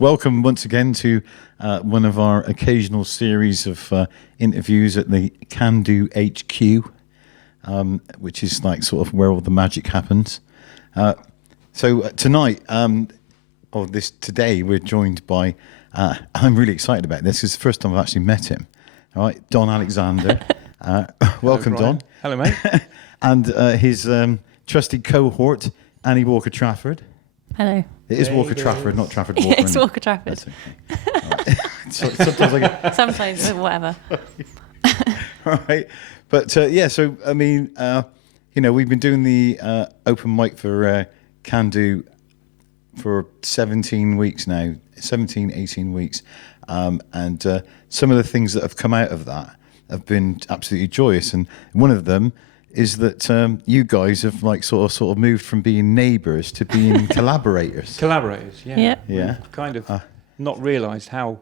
welcome once again to one of our occasional series of interviews at the Kandu HQ, which is like sort of where all the magic happens. So tonight, today, we're joined by, I'm really excited about this. It's the first time I've actually met him. All right, Don Alexander. Welcome, Hello, Don. Hello, mate. And his trusty cohort, Annie Walker-Trafford. Hello. It is Walker-Trafford, not Trafford Walker. It's Walker-Trafford. That's okay. All right. Sometimes I get... Sometimes, whatever. All right. But so, I mean, we've been doing the open mic for Kandu for 17 weeks now, 17, 18 weeks. And some of the things that have come out of that have been absolutely joyous. And one of them is that you guys have like sort of moved from being neighbours to being collaborators. Collaborators, yeah. Yeah. We've kind of not realised how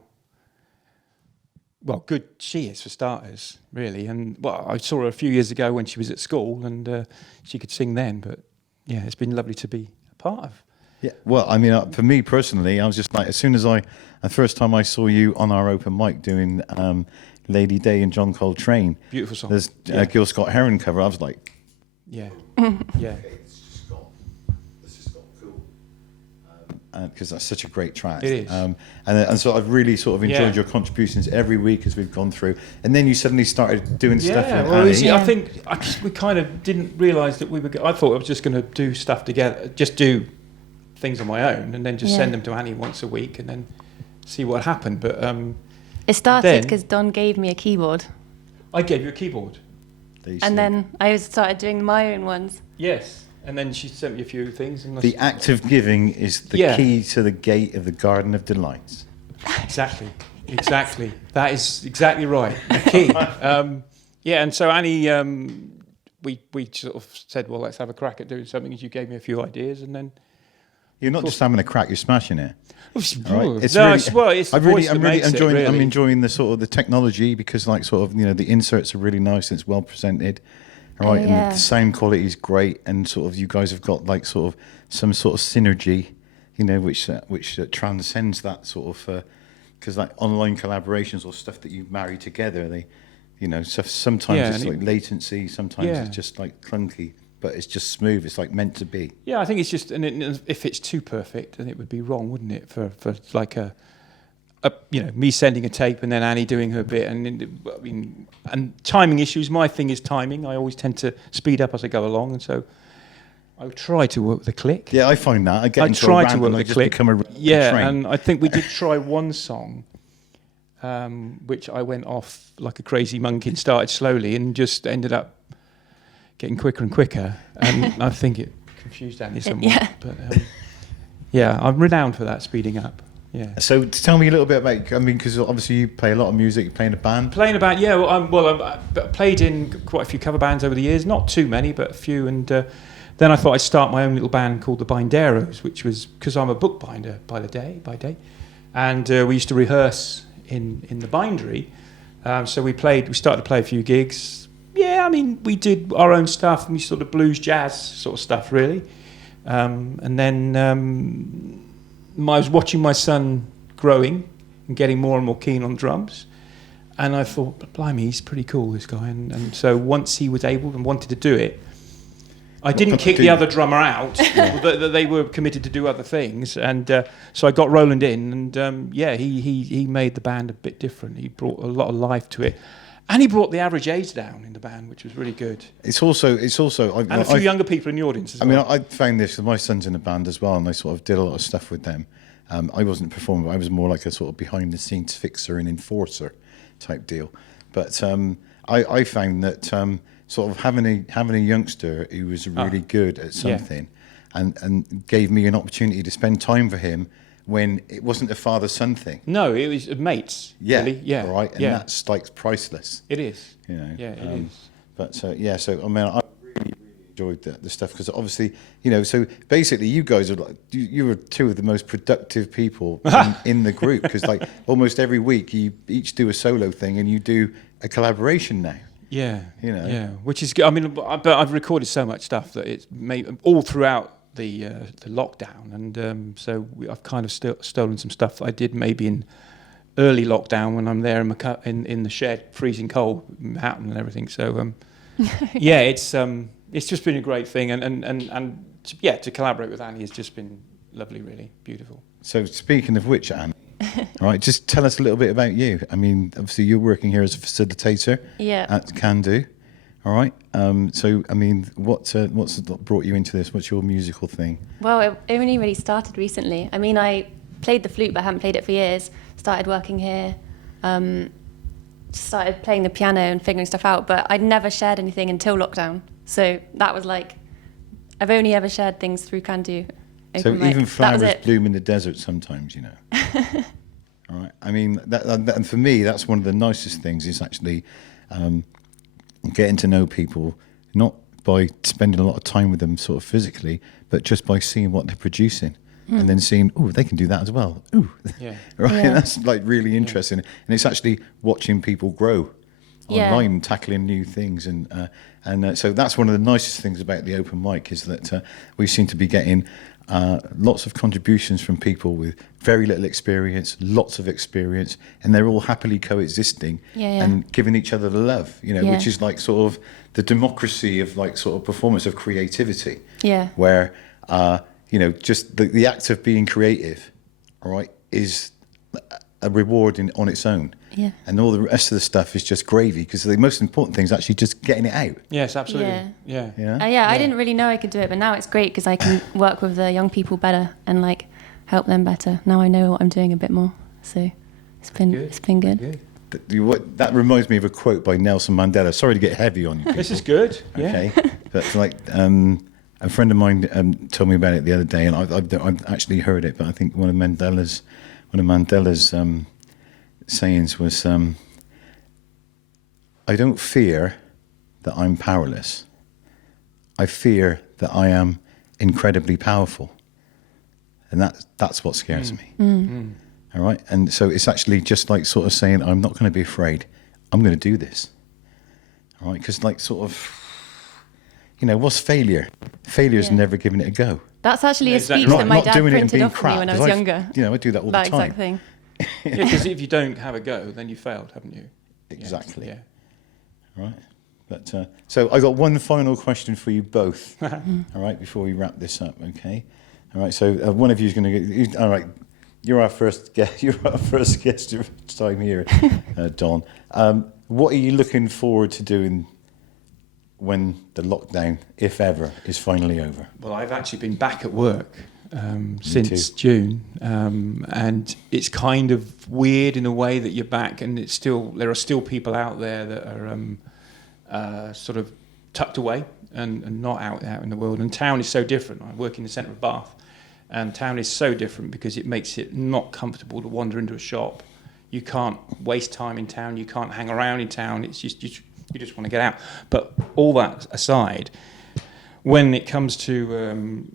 good she is for starters, really. And I saw her a few years ago when she was at school, and she could sing then. But yeah, it's been lovely to be a part of. Yeah. Well, I mean, for me personally, I was just like, as soon as the first time I saw you on our open mic doing Lady Day and John Coltrane. Beautiful song. There's Gil Scott Heron cover. I was like, yeah. Yeah. This has got cool. Because that's such a great track. It is. And so I've really sort of enjoyed your contributions every week as we've gone through. And then you suddenly started doing stuff with Annie. I think we kind of didn't realise that we were. I thought I was just going to do stuff together, just do things on my own, and then just send them to Annie once a week, and then see what happened. But it started because Don gave me a keyboard. I gave you a keyboard. And then I started doing my own ones. Yes. And then she sent me a few things. And the act of giving is the key to the gate of the Garden of Delights. Exactly. That is exactly right. The key. And so Annie, we sort of said, well, let's have a crack at doing something. And you gave me a few ideas, and then... You're not just having a crack; you're smashing it. Right? It's I'm enjoying the sort of the technology because, like, sort of, the inserts are really nice and it's well presented. All right, and the sound quality is great, and sort of you guys have got like sort of some sort of synergy, which transcends that sort of because like online collaborations or stuff that you marry together, they, sometimes it's like latency, sometimes it's just like clunky. But it's just smooth. It's like meant to be. Yeah, I think it's just, if it's too perfect, then it would be wrong, wouldn't it? For like me sending a tape and then Annie doing her bit, and timing issues. My thing is timing. I always tend to speed up as I go along, and so I try to work the click. Yeah, I find that I try to work the click. Become a and I think we did try one song, which I went off like a crazy monkey and started slowly and just ended up getting quicker and quicker, and I think it confused Annie somewhat. But I'm renowned for that, speeding up. Yeah. So tell me a little bit about, because obviously you play a lot of music, you play in a band. I've played in quite a few cover bands over the years, not too many, but a few, and then I thought I'd start my own little band called the Binderos, which was, because I'm a bookbinder by day, and we used to rehearse in the bindery, so we started to play a few gigs. Yeah, we did our own stuff, and we sort of blues, jazz sort of stuff, really. And then I was watching my son growing and getting more and more keen on drums. And I thought, blimey, he's pretty cool, this guy. And so once he was able and wanted to do it, I didn't kick the other drummer out. They were committed to do other things. And so I got Roland in, and he made the band a bit different. He brought a lot of life to it. And he brought the average age down in the band, which was really good. It's also, and a few younger people in the audience as well. I found this, because my son's in a band as well, and I sort of did a lot of stuff with them. I wasn't performing, but I was more like a sort of behind-the-scenes fixer and enforcer type deal. But I found that sort of having a youngster who was really good at something and gave me an opportunity to spend time for him when it wasn't a father-son thing. No, it was mates. Yeah, really. Yeah, right, and that's like priceless. It is. Yeah, it is. But so I really enjoyed the stuff, because obviously, so basically you guys are like, you were two of the most productive people in the group, because like almost every week you each do a solo thing and you do a collaboration now. Yeah, which is good. But I've recorded so much stuff that it's made all throughout the lockdown, and so I've kind of stolen some stuff that I did maybe in early lockdown when I'm there in the shed, freezing cold, Manhattan and everything. So yeah, it's just been a great thing, and to collaborate with Annie has just been lovely, really beautiful. So speaking of which, Anne, all right, just tell us a little bit about you. I mean, obviously you're working here as a facilitator at Kandu. All right. So, I mean, what's brought you into this? What's your musical thing? Well, it only really started recently. I mean, I played the flute, but I haven't played it for years. Started working here, started playing the piano and figuring stuff out, but I'd never shared anything until lockdown. So that was like, I've only ever shared things through Kandu. So even flowers bloom in the desert sometimes, you know. All right. I mean, and for me, that's one of the nicest things is actually getting to know people, not by spending a lot of time with them sort of physically, but just by seeing what they're producing and then seeing, oh, they can do that as well. Ooh, yeah. Right. Yeah. That's like really interesting, and it's actually watching people grow online, and tackling new things, and so that's one of the nicest things about the open mic is that we seem to be getting lots of contributions from people with very little experience, lots of experience, and they're all happily coexisting and giving each other the love, you know, which is like sort of the democracy of like sort of performance of creativity. Yeah. Where, you know, just the act of being creative, all right, is a reward on its own. Yeah. And all the rest of the stuff is just gravy, because the most important thing is actually just getting it out. Yes, absolutely. Yeah. I didn't really know I could do it, but now it's great because I can work with the young people better and like help them better. Now I know what I'm doing a bit more, so it's been good. That reminds me of a quote by Nelson Mandela. Sorry to get heavy on you people. This is good. Okay, but like a friend of mine told me about it the other day, and I've actually heard it. But I think one of Mandela's sayings was, I don't fear that I'm powerless. I fear that I am incredibly powerful. And that's what scares me. All right? And so it's actually just like sort of saying, I'm not going to be afraid. I'm going to do this. All right? Because like sort of, you know, what's failure? Failure is never giving it a go. That's actually a speech that my dad printed off for me when I was younger. You know, I do that all the time. That exact thing. Yeah, because if you don't have a go, then you failed, haven't you? Exactly. Yeah. Right. But so I got one final question for you both. All right, before we wrap this up, okay? All right. So one of you is going to get. All right. You're our first guest. You're our first guest time here, Don. What are you looking forward to doing when the lockdown, if ever, is finally over? Well, I've actually been back at work since June, and it's kind of weird in a way that you're back, and there are still people out there that are sort of tucked away and not out in the world. And town is so different. I work in the centre of Bath, and town is so different because it makes it not comfortable to wander into a shop. You can't waste time in town. You can't hang around in town. It's just you just want to get out. But all that aside, when it comes to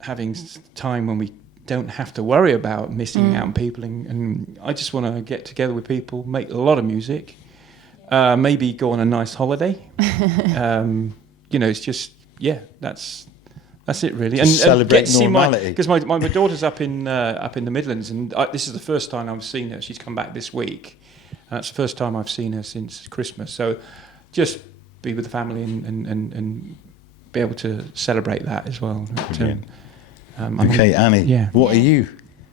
having time when we don't have to worry about missing out on people, and I just want to get together with people, make a lot of music, maybe go on a nice holiday. You know, it's just that's it really. And celebrate normality. Because my daughter's up in the Midlands, and this is the first time I've seen her. She's come back this week. That's the first time I've seen her since Christmas. So just be with the family and be able to celebrate that as well. Okay, Annie. What are you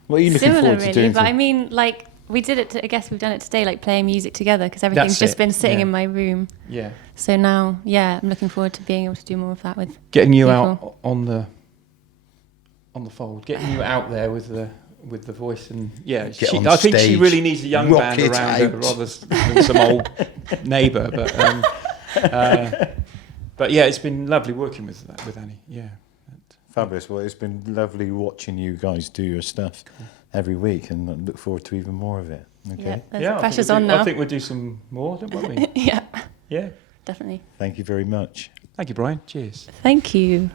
looking forward to doing? But I mean, like we did it. I guess we've done it today, like playing music together, because everything's just been sitting in my room. Yeah. So now, I'm looking forward to being able to do more of that with getting you people. out on the fold, getting you out there with the voice, and I think she really needs a young band around her rather than some old neighbour. But it's been lovely working with Annie. Yeah. Fabulous. Well, it's been lovely watching you guys do your stuff every week, and I look forward to even more of it. Okay. Yeah, pressure's on now. I think we'll do some more, don't we? Yeah. Yeah. Definitely. Thank you very much. Thank you, Brian. Cheers. Thank you.